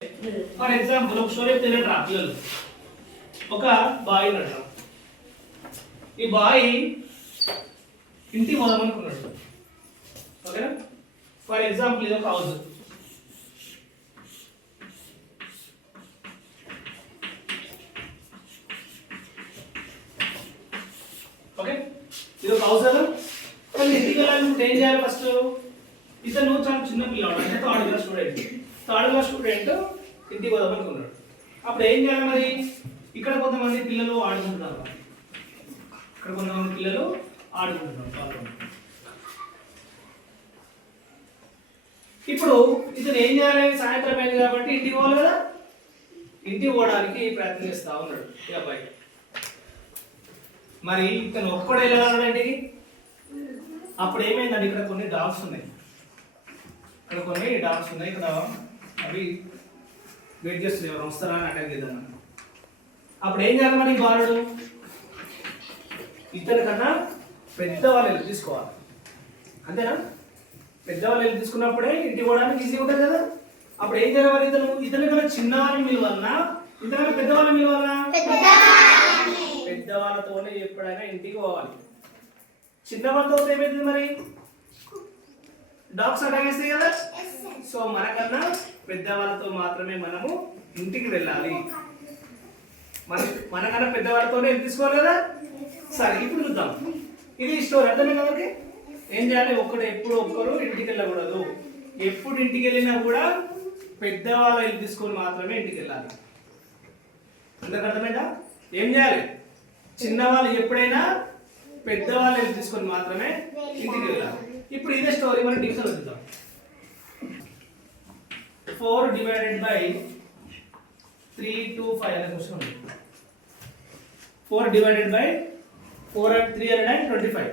For example ఒక story తెలియట్రా పిల్లలు ఒక బాయ్ అంటాం. ఈ బాయ్ ఇంటికి పోదామనుకున్నాడు. ఓకేనా? ఫర్ ఎగ్జాంపుల్ ఇది ఒక హౌస్. ఓకే, ఇది ఒక హౌస్ కదా. కానీ ఇంటికి వెళ్ళాలంటే ఏం చేయాలి? ఫస్ట్ ఇతను చాలా చిన్న పిల్లవాడు, అంటే థర్డ్ క్లాస్ స్టూడెంట్. ఇంటికి పోదామనుకున్నాడు. అప్పుడు ఏం చేయాలి మరి? ఇక్కడ కొంతమంది పిల్లలు ఆడుకుంటున్నారు. ఇప్పుడు ఇతను ఏం చేయాలి? సాయంత్రం అయింది కాబట్టి ఇంటికి పోవాలి కదా. ఇంటికి పోవడానికి ప్రయత్నం చేస్తా ఉన్నాడు ఈ అబ్బాయి. మరి ఇతను ఒక్కడే వెళ్ళగలడు ఇంటికి. అప్పుడు ఏమైందండి, ఇక్కడ కొన్ని డాగ్స్ ఉన్నాయి. ఇక్కడ అవి వెయిట్ చేస్తుంది, ఎవరు వస్తారా అని అటాక్ చేద్దాం. అప్పుడు ఏం చేయాలి మరి? బాలుడు ఇతని కన్నా పెద్దవాళ్ళు వెళ్ళి తీసుకోవాలి, అంతేనా? పెద్దవాళ్ళు వెళ్ళి తీసుకున్నప్పుడే ఇంటికి పోవడానికి ఈజీ ఉంటుంది కదా. అప్పుడు ఏం చేయాలి మరి? ఇతని కన్నా చిన్నవాళ్ళని మిలవాలన్నా, ఇతని పెద్దవాళ్ళని మిలవాలన్నా? పెద్దవాళ్ళతోనే ఎప్పుడైనా ఇంటికి పోవాలి. చిన్నవాళ్ళతో ఏమైతుంది మరి? డాగ్స్ అటాక్ చేస్తాయి కదా. సో మనకన్నా పెద్దవాళ్ళతో మాత్రమే మనము ఇంటికి వెళ్ళాలి. మనకన్నా పెద్దవాళ్ళతోనే తీసుకోవాలి కదా. సరే, ఇప్పుడు చూద్దాం. ఇది స్టోరీ అర్థమైంది కదా. ఏం చేయాలి? ఒక్కరు ఇంటికి వెళ్ళకూడదు. ఎప్పుడు ఇంటికి వెళ్ళినా కూడా పెద్దవాళ్ళ ఇల్లు తీసుకొని మాత్రమే ఇంటికి వెళ్ళాలి. అందరికి అర్థమైందా? ఏం చేయాలి? చిన్నవాళ్ళు ఎప్పుడైనా పెద్దవాళ్ళ ఇల్లు తీసుకొని మాత్రమే ఇంటికి వెళ్ళాలి. ఇప్పుడు ఇదే స్టోరీ మనం డివిజన్ చూద్దాం. 4 divided by 3 to 5 అనే క్వశ్చన్ ఉంది. 4 divided by 4 and 325.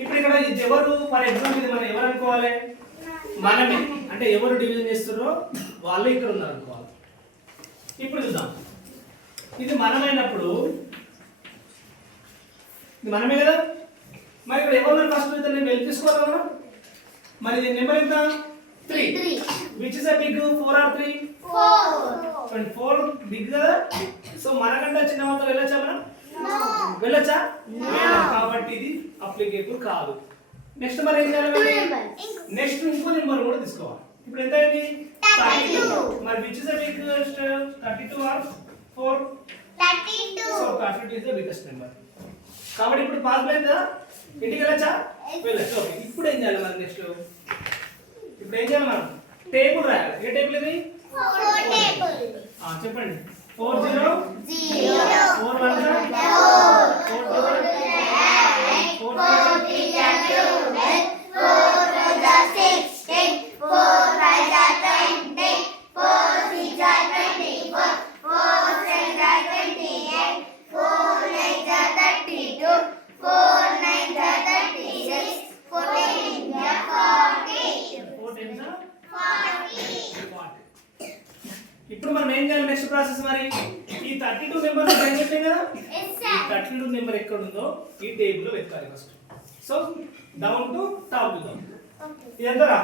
ఇప్పుడు ఇక్కడ ఇది ఎవరు? ఫర్ ఎగ్జాంపుల్ ఇది మనం ఎవరు అనుకోవాలి? మనమే. అంటే ఎవరు డివిజన్ చేస్తారో వాళ్ళు ఇక్కడ ఉన్నారు అనుకోవాలి. ఇప్పుడు చూద్దాం. ఇది మనమైనప్పుడు ఇది మనమే కదా. మరి ఇక్కడ ఎవరు ఫస్ట్ ఇతన్ని వెళ్ళి తీసుకోవాలి కదా. మరి ఇది నెంబర్ ఎంత? 3. Which is a big? 4 or 3? 4. 4 big కదా. సో మనకంటే చిన్న వాళ్ళతో వెళ్ళొచ్చా మనం? వెళ్ళొచ్చా? కాబట్టి ఇది అప్లికేబుల్ కాదు. నెక్స్ట్ మరి ఏం చేయాలి? నెక్స్ట్ ఇంకో నెంబర్ కూడా తీసుకోవాలి. ఇప్పుడు ఎంత అయింది? 32. మరి which is a big? 32 or 4? 32. So 32 is the biggest number. కాబట్టి ఇప్పుడు పాసిబుల్ అయిందా? ఇంటికి వెళ్ళొచ్చా? వెళ్ళొచ్చు. ఓకే, ఇప్పుడు ఏం చేయాలి మరి? నెక్స్ట్ ఇప్పుడు ఏం చేయాలి? మనం టేబుల్ రాయాలి. ఏ టేబుల్ ఇది? 4 టేబుల్. చెప్పండి. 4 0 0 4 1 4 4 2 8 4 3 2 4 4 6 10 4 5 20 4 6 24 4 7 28 4 8 32 4 9 36 14 40 ఇప్పుడు మనం ఏం చేయాలి? నెక్స్ట్ ప్రాసెస్ మరి ఈ 32 నెంబర్ ఏం చెప్పాం కదా. ఈ 32 నెంబర్ ఎక్కడ ఉందో ఈ టేబుల్ లో వెతకాలి first. So down to top వెళ్దాం. ఇది ఎంతరా?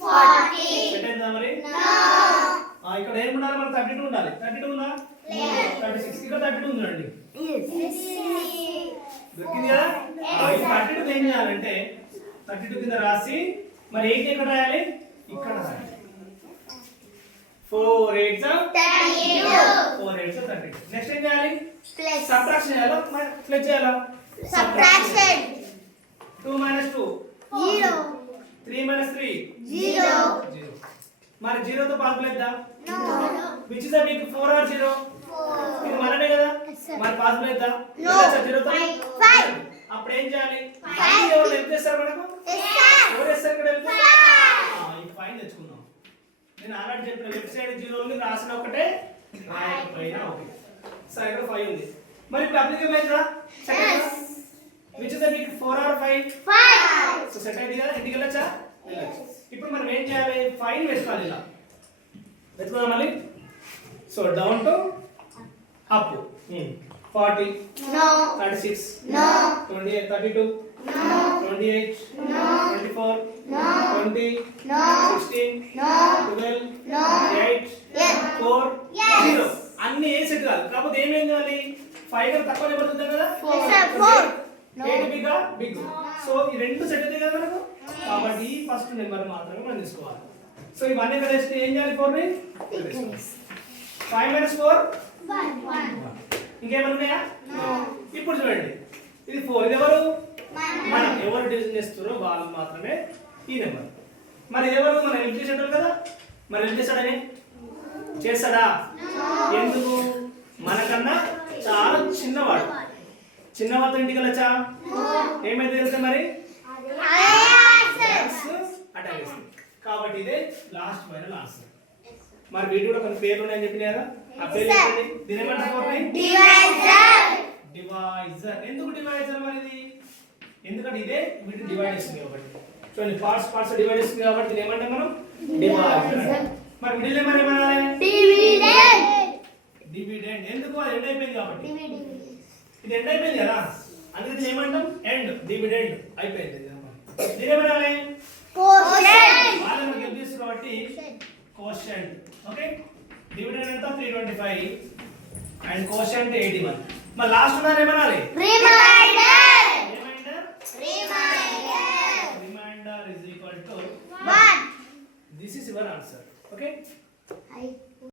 40. పెట్టేద్దా మరి? ఇక్కడ ఏం ఉండాలి? మరి 32 ఉండాలి. 32 ఉందా? 36. ఇక్కడ 32 ఉందండి. దొరికింది కదా. ఈ 32 ఏం చేయాలంటే 32 కింద రాసి మరి 8 ఎక్కడ రాయాలి? ఇక్కడ రాయాలి. 4 8 32. 4 8 32. నెక్స్ట్ ఏం చేయాలి? ప్లస్. సబ్ట్రాక్షన్ చేయాలా? మరి ప్లస్ చేయాలా? సబ్ట్రాక్షన్. 2 - 2 0. 3 - 3 0. మరి 0 తో పాసిబుల్ అవుతుందా? No. which is a big? 4 or 0? 4. ఇది మనమే కదా. మరి పాసిబుల్ అవుతుందా? నో. 0 తో 5. అప్పుడు ఏం చేయాలి? 5 ఎవరు హెల్ప్ చేస్తారు మనకు? ఎవరు చేస్తారు ఇక్కడ హెల్ప్? ఈ 5 తెచ్చుకుందాం. నేను ఆల్రెడీ చెప్పిన లెఫ్ట్ సైడ్ 0 ఉంది, రాసిన ఒకటే రాయకపోయినా ఓకే. సరే, ఇక్కడ 5 ఉంది. మరి ఇప్పుడు అప్లికేబుల్ అయిందా? Second which is a big? 4 or 5? 5. So set అయింది కదా. ఇంటికి వెళ్ళొచ్చా? వెళ్ళొచ్చు. ఇప్పుడు మనం ఏం చేయాలి? 5 వేసుకోవాలి. ఇలా వెతుకుదాం మళ్ళీ. So down to up. 40 no. 36 no. 28 32 no. 28 no. 24 no. 20 no. 16 no. 12 no. 8 కాదు, కాకపోతే ఏమైంది మళ్ళీ 5 కన్నా తక్కువ నెంబర్ చూద్దాం కదా. Eight big big. సో ఈ రెండు సెట్ అవుతాయి కదా మనకు. కాబట్టి ఈ ఫస్ట్ నెంబర్ మాత్రమే మనం తీసుకోవాలి. సో ఇవన్నీ కలిస్తే ఏం చేయాలి? 4 ని 5 - 4 1. ఇంకేమైనా ఉన్నాయా? ఇప్పుడు చూడండి, ఇది 4. ఇది ఎవరు? మనం. ఎవరు డివిజన్ చేస్తారో వాళ్ళు మాత్రమే ఈ నెంబర్. మరి ఎవరు? మనం హెల్ప్ చేసేటోళ్ళు కదా. మరి హెల్ప్ చేస్తాడని చేస్తాడా? ఎందుకు? మనకన్నా చాలా చిన్నవాడు. చిన్నవాళ్ళతో ఇంటికి వెళ్ళచ్చా? ఏమైతే వెళ్తే మరి అటాక్ చేస్తుంది. కాబట్టి ఇదే లాస్ట్ ఫైనల్ ఆన్సర్. మరి వీటి కూడా కొన్ని పేర్లు ఉన్నాయని చెప్పిన కదా. ఆ పేర్లు ఏంటండి? దీని ఏమంటారు? డివైజర్. ఎందుకు డివైజర్ మరి ఇది? ఎందుకంటే ఇదే వీటిని డివైడ్ చేస్తుంది కాబట్టి. చూడండి, పార్ట్స్ డివైడ్ చేస్తుంది కాబట్టి దీని ఏమంటాం మనం? డివైజర్. మరి మిడిల్ నెంబర్ ఏమనాలి? డివిడెండ్. ఎందుకు? అది ఎండ్ అయిపోయింది కాబట్టి. ఇది ఎండ్ అయిపోయింది కదా, అందుకే దీన్ని ఏమంటాం? ఎండ్. డివిడెండ్ అయిపోయింది. దీని ఏమనాలి? వాళ్ళు మనకి హెల్ప్ చేస్తారు కాబట్టి కోషెంట్. ఓకే, డివిడెండ్ ఎంత? 325 అండ్ కోషెంట్ 81. మరి లాస్ట్ ఉన్నది ఏమనాలి? Remainder is equal to 1. This is your answer. Okay?